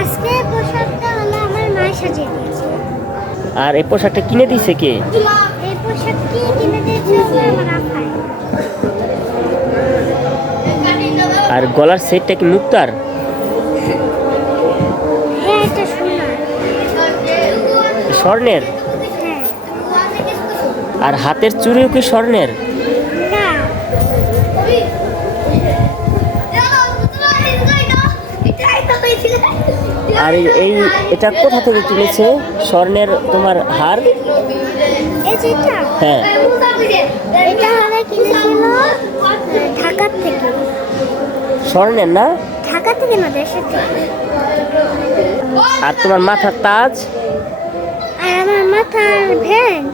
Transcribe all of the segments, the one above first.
আজকে পোশাকটা হলো আমার মা সাজিয়ে দিয়েছে। আর এই পোশাকটা কিনে দিছে কে? এই পোশাকটি কিনে দিয়েছে আমার আর গলার সেটটা কি মুক্তার? হ্যাঁ এটা স্বর্ণের? হ্যাঁ। আর হাতের চুড়িও কি স্বর্ণের না আর এই- এটা কোথা থেকে কিনেছে? স্বর্ণের তোমার হার? হ্যাঁ। থেকে। স্বর্ণের না? ঢাকা থেকে না দেশের থেকে। আর তোমার মাথার তাজ? আর আমার মাথার ভ্যান।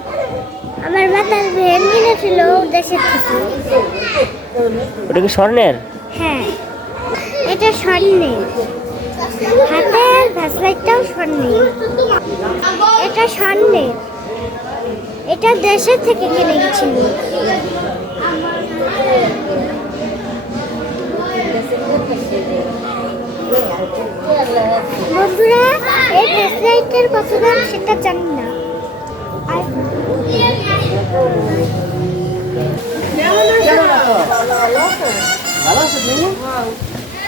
আমার মাথার ভ্যান কিনেছিল দেশের থেকে। ওটা কি স্বর্ণের? হ্যাঁ। এটা স্বর্ণের। হাতের ভ্যাসলাইটটাও স্বর্ণের এটা স্বর্ণের এটা দেশের থেকে কিনে গেছিল বন্ধুরা, এই ভ্যাসলাইটের কত দাম সেটা জানি না।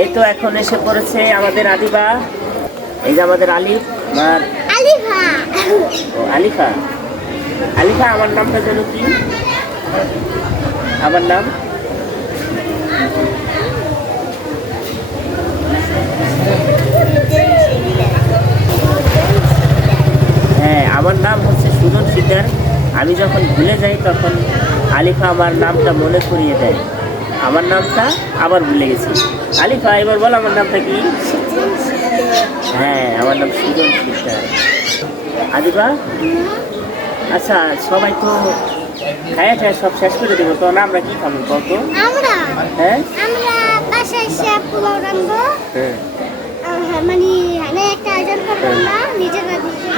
এই তো এখন এসে পড়েছে আমাদের আদিবা। এই যে আমাদের আলিফ আর আলিফা। ও আলিফা। আলিফা আমার নামটা যেন কি? আমার নাম? হ্যাঁ আমার নাম হচ্ছে সুজন সিদ্দার আমি যখন ভুলে যাই তখন আলিফা আমার নামটা মনে করিয়ে দেয়। আমার নামটা আবার ভুলে গেছি। আলিফা এবার বল আমার নামটা কি? হ্যাঁ আমার নাম সুজন সিদ্দার আদিবা? আচ্ছা সবাই তো খায়া খায়া সব শেষ করে দেবো। তখন আমরা কি খাব কত হ্যাঁ?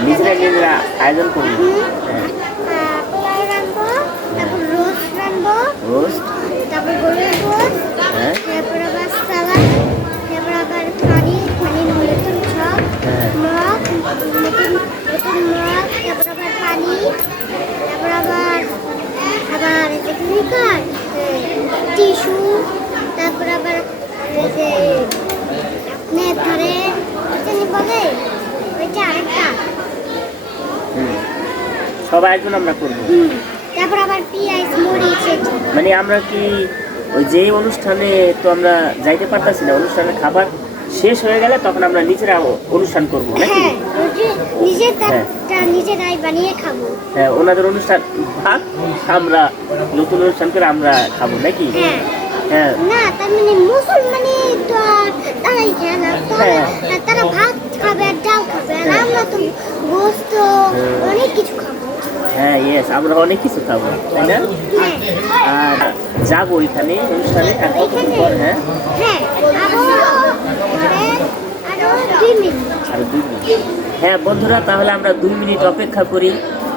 নিজেরা আয়োজন করব। হ্যাঁ। রোস্ট? টিস্যু তারপর আবার যে নেট ধরে বলে? ওইটা আরেকটা। হুম। সব আমরা করব। তারপর আবার পেঁয়াজ মরিচ মানে আমরা কি ওই যে অনুষ্ঠানে তো আমরা যাইতে পারতাছি না অনুষ্ঠানের খাবার শেষ হয়ে গেলে তখন আমরা নিজেরা অনুষ্ঠান করব নাকি? হ্যাঁ ওই নিজের হ্যাঁ। নিজেরাই বানিয়ে খাব। হ্যাঁ ওনাদের অনুষ্ঠান ভাগ আমরা নতুন অনুষ্ঠান করে আমরা খাব নাকি? হ্যাঁ। হ্যাঁ। না তার মানে মুসলমানি তো তারাই খায় না তারা। ভাত খাবে ডাল খাবে আর আমরা তো গোস্ত। অনেক কিছু খাব। হ্যাঁ ইয়েস আমরা অনেক কিছু খাব, তাই না? আর যাব ওইখানে অনুষ্ঠানে হ্যাঁ? হ্যাঁ বন্ধুরা, তাহলে আমরা দুই মিনিট অপেক্ষা করি।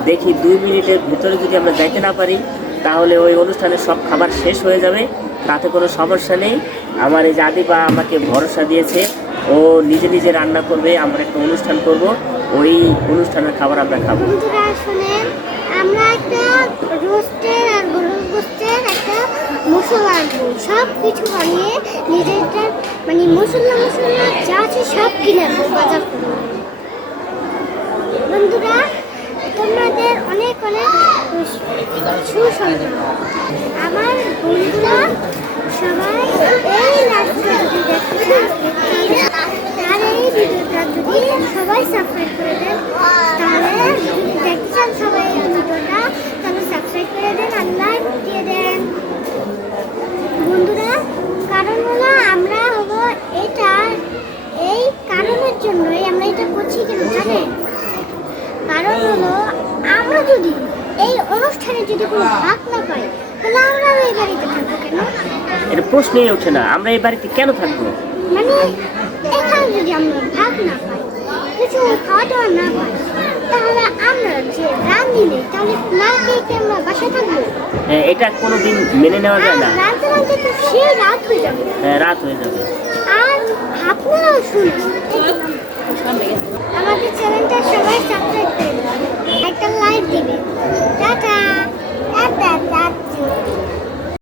দেখি দুই মিনিটের ভিতরে যদি আমরা যাইতে না পারি, তাহলে ওই অনুষ্ঠানের সব খাবার শেষ হয়ে যাবে। তাতে কোনো সমস্যা নেই। আমার এই জাদি বা আমাকে ভরসা দিয়েছে, ও নিজে নিজে রান্না করবে, আমরা একটা অনুষ্ঠান করব। ওই অনুষ্ঠানের খাবার আমরা খাব। বন্ধুরা, শুনেন, আমরা একটা রোস্টের আর গরুর একটা মশলা আনব। সব কিছু বানিয়ে নিজেরটা মানে মশলা মশলা যা আছে সব কিনে আনব বাজার করে বন্ধুরা, তোমাদের অনেক অনেক সুসংবাদ আমার বন্ধুরা, সবাই এই রাস্তা যদি এই ভিডিওটা সবাই সাবস্ক্রাইব করে দেন। তাহলে দেখছেন সবাই এই ভিডিওটা তাহলে সাবস্ক্রাইব করে দেন আর লাইক দিয়ে দেন। বন্ধুরা কারণ হলো আমরা হলো এটা এই কারণের জন্যই আমরা এটা করছি কেন জানেন? কারণ হলো আমরা যদি এই অনুষ্ঠানে যদি কোনো ভাগ না পাই তাহলে আমরা এই বাড়িতে থাকব কেন? এটা প্রশ্নই ওঠে না আমরা এই বাড়িতে কেন থাকব? মানে এখানে যদি আমরা ভাগ না পাই কিছু খাওয়া না পাই তাহলে আমরা যে রাঁধিনি তাহলে না কি আমরা থাকব এটা কোনোদিন মেনে নেওয়া যায় না। রাঁধতে রাঁধতে তো রাত হয়ে যাবে হ্যাঁ রাত হয়ে যাবে। আর আপনারাও শুনুন আমাদের চ্যানেলটা সবাই সাবস্ক্রাইব একটা লাইক দিবেন। টাটা। Tata tata.